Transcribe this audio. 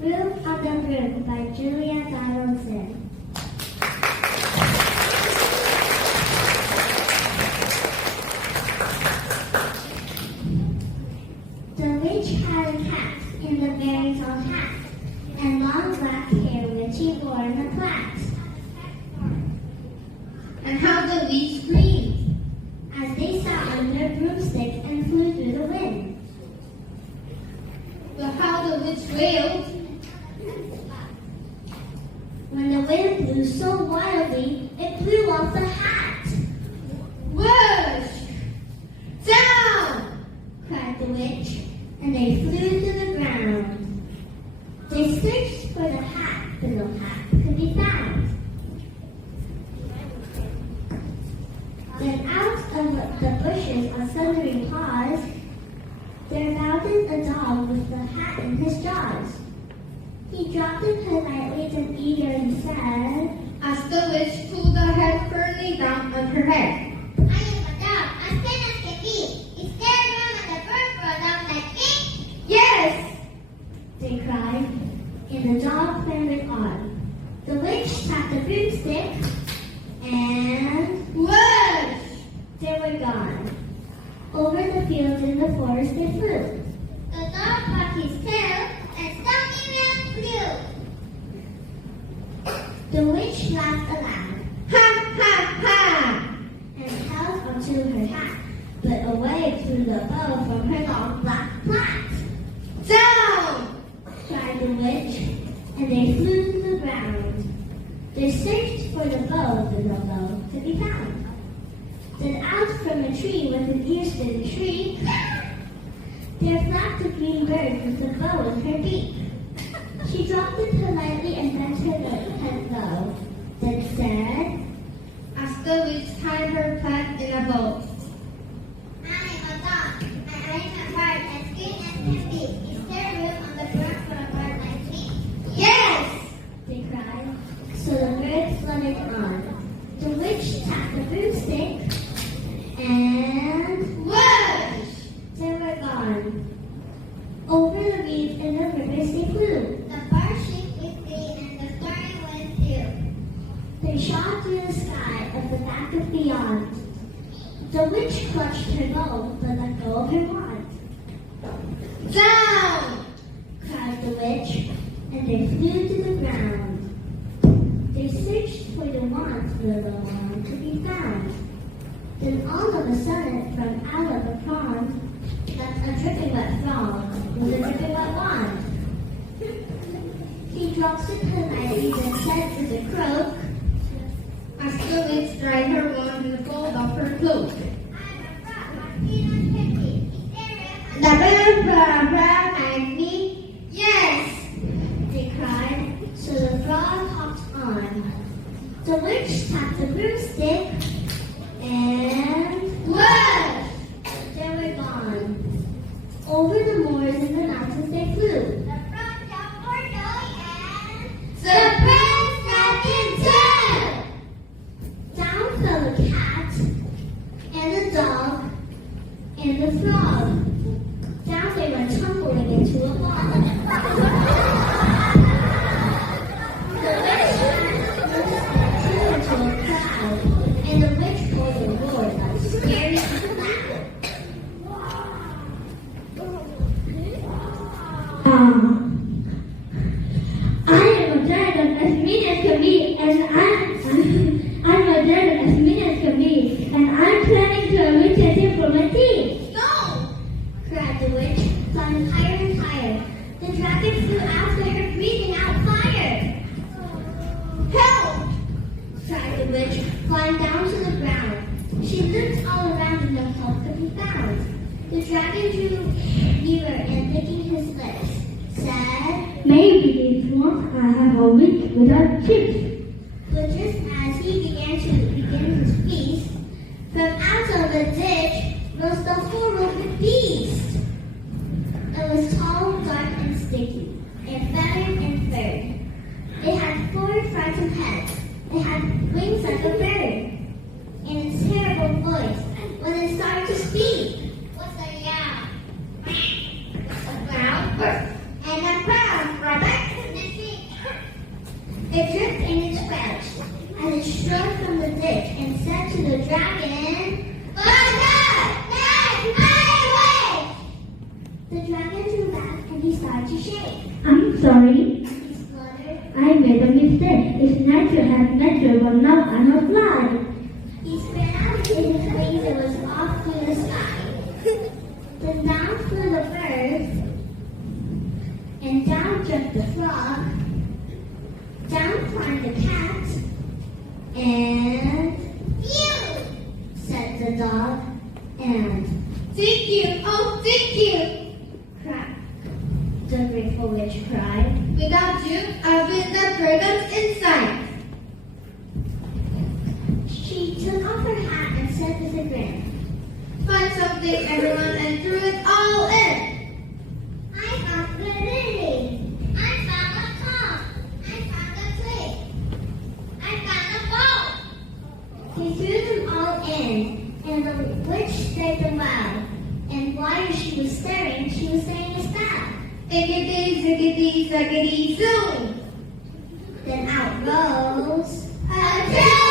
Broom on the Broom by Julia Donaldson. The witch had a cat in a very tall hat, and long black hair which he wore in a plait. And how the witch screamed As they sat on their broomsticks and flew through the wind. but how the witch wailed When the wind blew so wildly, it blew off the hat. Whoosh! Down! Cried the witch, and they flew to the ground. They searched for the hat, but no hat could be found. Then out of the bushes on thundering paws, there bounded a dog with the hat in his jaws. He dropped it politely and eagerly said, As the witch pulled the head firmly down on her head. I am a dog, as thin as can be. Is there room on the bird for a dog like me? Yes! they cried, and the dog clambered on. The witch tapped the broomstick, and Whoosh! they were gone. Over the fields in the forest they flew. The dog wagged his tail and stung and flew. The witch laughed aloud Ha ha ha! and held onto her hat, but away flew the bow from her long black plait. Down! Cried the witch, and they flew to the ground. They searched for the bow, but no bow could be found. Then out from a tree with an ear-splitting shriek, there flapped a green bird with a bow in her beak. She dropped it politely and bent her head low, then said, As the witch tied her plait in a bow. I am a dog, and I am a bird as green as can be. Is there room on the bird for a bird like me? Yes! they cried. So the bird fluttered on. The witch tapped the broomstick, and Whoosh! they were gone. Over the reeds and the rivers they flew. The bird shrieked with glee and the stormy wind flew. They shot through the sky of the back of beyond. The witch clutched her bow, but let go of her wand. Down! Cried the witch, and they flew to the ground. They searched for the wand, but no wand could be found. Then all of a sudden, from out of the pond, leapt a dripping wet frog with a dripping wet wand. He drops it politely, then said with a croak, As the witch dried her wand in the fold of her cloak. I am a frog, as green as can be. Is there room on The bird for a bird like me? Yes! they cried, so the frog hopped on. The witch tapped the broomstick, and Whoosh! they were gone. Over the moors and the mountains they flew. the frog jumped for joy and Surprise that in two! Down fell the cat, and the dog, and the frog. Down they went tumbling into a ball. The witch flew into a crowd, and the witch pulled a roar that was scary and loud. I am a dragon as mean as can be, and I'm a dragon as mean as can be, and I'm planning to enrich a tip for my team. No! Cried the witch, flying higher and higher. The dragon flew after her, breathing out fire. Help! Cried the witch, flying down to the ground. She looked all around and no help could be found. The dragon drew nearer and licking his lips, said, Maybe it's once I have a week without chips. but just as he began to begin his feast, from out of the ditch rose the horrible beast. It was tall, dark, and sticky, and feathered and furred. It had 4 frightened heads. It had wings like a bird. And its terrible voice, when it started to speak, what's a yowl? A cloud burst. And a crown, Robert. It dripped and it squelched, and it strode from the ditch and said to the dragon, the dragon drew back and he started to shake. I'm sorry. He spluttered. I made a mistake. It's natural have natural, but now I'm a fly. He spread out his wings and was off through the sky. Then down flew the bird, and down jumped the frog. Down climbed the cat, and Phew! said the dog, and Thank you, oh, thank you. the grateful witch cried. Without you, I've been the dragon's inside. She took off her hat and said with a grin, Find something, everyone, and threw it all in. I found the lily. I found a top. I found a tree. I found a boat. he threw them all in, and the witch stared them well. And while she was staring, she was saying a spell. Iggity, ziggity, zaggity, zoom. Then out rose A tree!